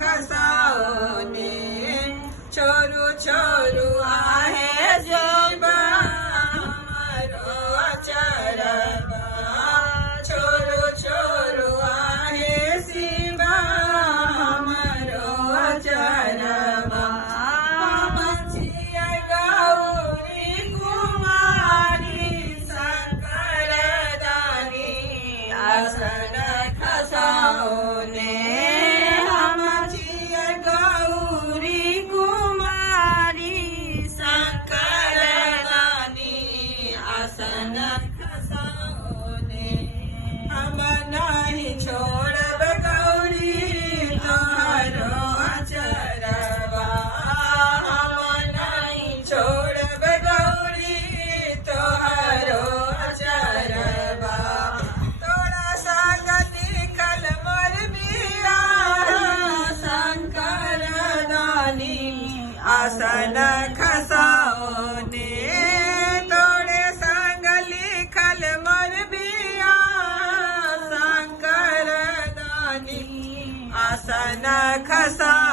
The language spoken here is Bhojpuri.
खसाओ ने छोरू छोरू आहे जीवा हमारो अचरवा छोरू छोरू आहे शिवा हमारो अचरवा गौरी कुमारी शंकर दानी आसन खसाओ ने हम छियै गौरी कुमारी शंकर दानी आसन खसाओ ने हम नहीं छोड़ब गौरी तोहरो अचरवा हम नहीं छोड़ब गौरी तोहरो अचरवा तोरा संग लिखल मोर बिया शंकर दानी आसन खसाओ ने तोरे संग लिखल मोर बिया शंकर दानी आसन खसाओ